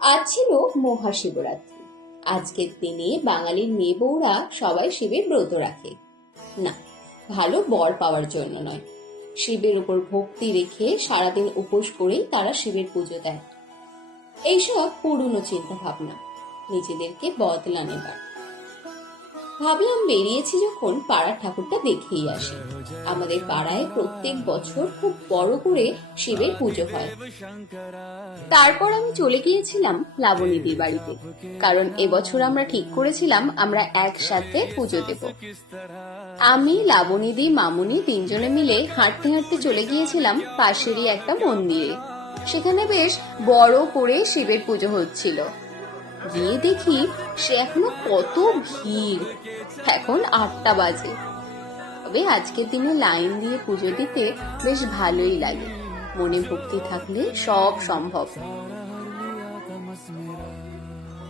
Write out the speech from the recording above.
আজ ছিল মহাশিবরাত্রি। আজকের দিনে বাঙালির মেয়ে বউরা সবাই শিবের ব্রত রাখে, না, ভালো বর পাওয়ার জন্য নয়, শিবের উপর ভক্তি রেখে সারাদিন উপোস করেই তারা শিবের পুজো দেয়। এইসব পুরনো চিন্তা ভাবনা, নিজেদেরকে বদলানোর। ভাবলাম বেরিয়েছি যখন পাড়ার ঠাকুরটা দেখেই আসি। আমাদের পাড়ায় প্রত্যেক বছর খুব বড় করে শিবের পুজো হয়। তারপর আমি চলে গিয়েছিলাম লাবণীদির বাড়িতে, কারণ এবছর আমরা ঠিক করেছিলাম আমরা একসাথে পুজো দেব। আমি, লাবণীদি, মামুনি তিনজনে মিলে হাঁটতে হাঁটতে চলে গিয়েছিলাম পাশেরই একটা মন্দিরে। সেখানে বেশ বড় করে শিবের পুজো হচ্ছিল। গিয়ে দেখি সে এখনো কত ভিড়। এখন 8টা বাজে। তবে আজকের দিনে লাইন দিয়ে পুজো দিতে বেশ ভালোই লাগে। মনে ভক্তি থাকলে সব সম্ভব।